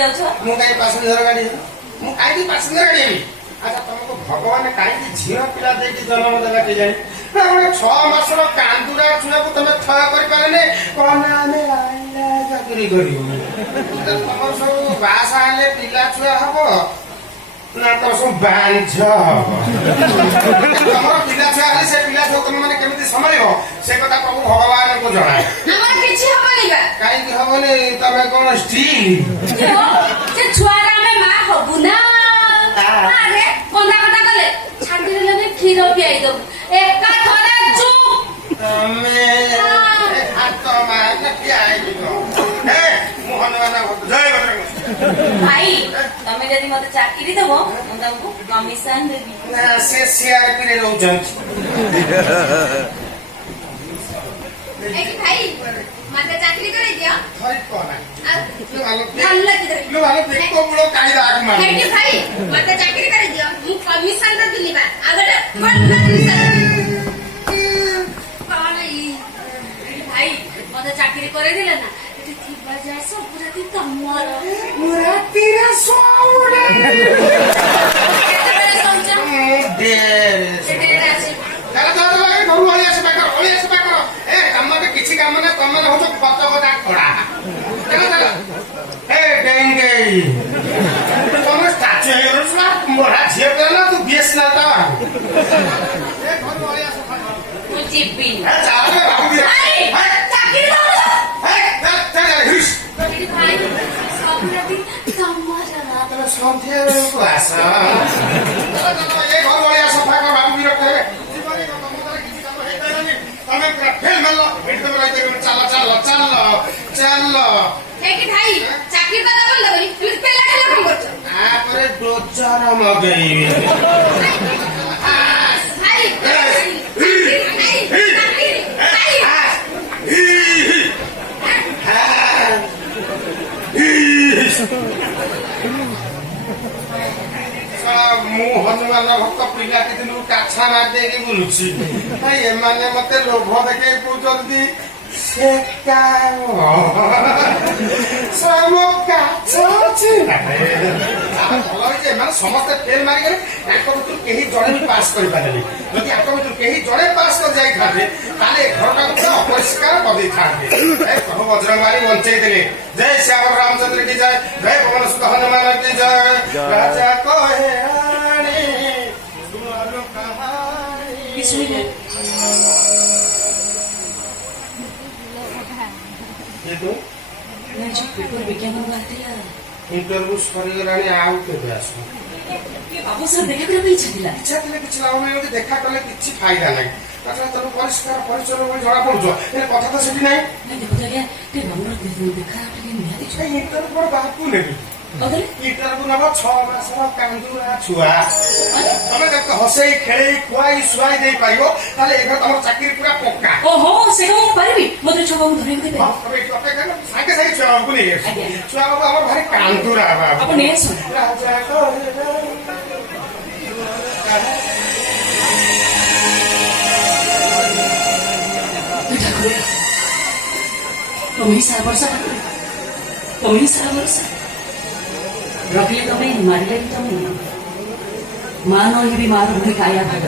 ଯାଉଛ? ମୁଁ କାହିଁ ପାସେଞ୍ଜର ଗାଡି ମୁଁ କାହିଁକି ପାସେଞ୍ଜର ଗାଡି ହେବି? ଆଚ୍ଛା ତମକୁ ଭଗବାନ କାହିଁକି ଝିଅ ପିଲା ଦେଇକି ଜନ୍ମ ଦେଲା କେଜାଣି? ଗୋଟେ 6 ମାସର କାନ୍ଦୁରା ଛୁଆକୁ ତମେ ଥୟ କରିପାରେନି କଣ ଆମେ ଚାକିରି କରିବୁ? ତମର ସବୁ ବାସ ହେଲେ ପିଲା ଛୁଆ ହବ ନା ତମର ସବୁ ବାଞ୍ଝ ହବ? ତମର ପିଲା ଛୁଆ ହେଲେ ସେ ପିଲା ଛୁଆ ତମେ ମାନେ କେମିତି ସମ୍ଭାଳିବ ସେ କଥା ପ୍ରଭୁ ଭଗବାନଙ୍କୁ ଜଣା। ଆମର କିଛି ହବନି ବା। କାହିଁକି ହବନି? ତମେ କଣ ଷ୍ଟିଲ୍? ସେ ଛୁଆର ଆମେ ମା ହବୁ ନା? ଆରେ କନ୍ଦା କନ୍ଦା କଲେ ଛାଡିଦେଲେ ଆମେ କ୍ଷୀର ପିଆଇ ଦବୁ। ଏକା ଥରେ ଚୁପ୍। ତମେ ହାତ ମାର ପିଆଇବ। ମୁଁ ହନୁମାନ ଜୟ ବଜରଙ୍ଗ। ଭାଇ ତମେ ଯଦି ମତେ ଚାକିରି ଦବ ମୁଁ ତମକୁ କମିଶନ ଦେବି। ନା ସେ ସିଆରପି ରେ ରହୁଛନ୍ତି। ଭାଇ ମତେ ଚାକିରି କରେଇ ଦିଅ। ଭାଇ କଣ ଭାଇ ମତେ ଚାକିରି କରେଇ ଦିଅ ମୁଁ କମିଶନ ଦେବି ବା। ଆଉ ଗୋଟେ ଭାଇ ମତେ ଚାକିରି କରେଇ ଦେଲେ ନା ଏଠି ଥିବା ଯାଏ ସବୁ ରାତି ତମର। ରାତିରେ ଶୋଉନି। କେତେବେଳେ ଶୋଉଛ? କିଛି କାମ ନା ତମେ ହଉଛ ଫତ କଥା ଖଡା। ତମେ ଷ୍ଟାଚୁ ହେଇଗଲ ମୋରା ଝିଅ ପିଲା ନା ତୁ ବିଏସ୍ ନା ତ ମୁଁ ଯିବି। ସନ୍ଧ୍ୟା ବେଳକୁ ଆସ। ଏ ଘର ଭଳିଆ ସଫା କର ବାବୁ ବିରକ୍ତ ହେବେ। ତମେ ପୁରା ଫେଲ ମାରିଲ ଏଠି ତମେ ରହିପାରିବନି। ଚାଲ ଚାଲ ଚାଲ ଚାଲ। ଭାଇ ଚାକିରି କଥା ବନ୍ଦ କରି ପେଲା ଖେଲା କଣ କରୁଛ? ତାପରେ ଡୋଜର ମଗେଇବି। ମୁଁ ହନୁମାନ ଭକ୍ତ ପିଲା ଦିନରୁ କାଛା ମାରି ଦେଇକି ବୁଲୁଛି। ଏମାନେ ମତେ ଲୋଭ ଦେଖେଇ କହୁଛନ୍ତି ସେ ଏମାନେ ସମସ୍ତେ ଫେଲ ମାରିଗଲେ। ତାଙ୍କ ଭିତରୁ କେହି ଜଣେ ବି ପାସ୍ କରିପାରିଲେନି। ଯଦି ତାଙ୍କ ଭିତରୁ କେହି ଜଣେ ପାସ୍ କରି ଯାଇଥାନ୍ତେ ତାହେଲେ ଘରଟାକୁ ପୁରା ଅପରିଷ୍କାର କରିଦେଇଥାନ୍ତେ। ପ୍ରଭୁ ବଜରଙ୍ଗ ବାଲି ବଞ୍ଚେଇ ଦେଲେ। ଜୟ ଶ୍ୟାମ ରାମଚନ୍ଦ୍ର କି ଜୟ। ଜୟ ପବନ ସୁତ ହନୁମାନ କି ଜୟ। ରାଜା କହେ ଇଣ୍ଟରଭ୍ୟୁ ସରିଗଲାଣି। ଆଉ କେବେ ଆସ? ବାବୁ ସାର୍ ଦେଖା କରିବା ପାଇଁ ଇଚ୍ଛା ଥିଲା। ଇଚ୍ଛା ଥିଲେ କିଛି ଲାଭ ନାହିଁ। ଦେଖା କଲେ କିଛି ଫାଇଦା ନାହିଁ। ତାଛଡ଼ା ତମେ ପରିଷ୍କାର ପରିଚ୍ଛନ୍ନ ବୋଲି ଜଣା ପଡୁଛ ହେଲେ କଥା ତ ସେଠି ନାହିଁ। ଦେଖା ଟିକେ ନିହାତି ଇଣ୍ଟରଭ୍ୟୁ କଣ ବାହାରକୁ ନେବି? ଇଣ୍ଟରଭ୍ୟୁ ନବ 6 ମାସର କାନ୍ଦୁରା ଛୁଆ। ତମେ ତାକୁ ହସେଇ ଖେଳେଇ ଖୁଆଇ ଶୁଆଇ ଦେଇ ପାରିବ ତାହେଲେ ଏ ଘର ତମର ଚାକିରି ପୁରା ପକ୍କା। ଓହୋ ସେଇଟା ମୁଁ ପାରିବି। ମତେ ଛୁଆ ବାବୁ ଧରିବାକୁ ଦେବେ? ସାଙ୍ଗେ ସାଙ୍ଗେ ଛୁଆ ବାବୁକୁ ନେଇ ଆସ। ଛୁଆ ବାବୁ ଆମର ଭାରି କାନ୍ଦୁରା ବାବୁ। ଆପଣ ନେଇ ଆସ। तुम्हें सारा वर्षा तुम्हें सारा वर्षा रखिले तुम्हें मारिले भी तुम मानो ही भी मारो काया भाग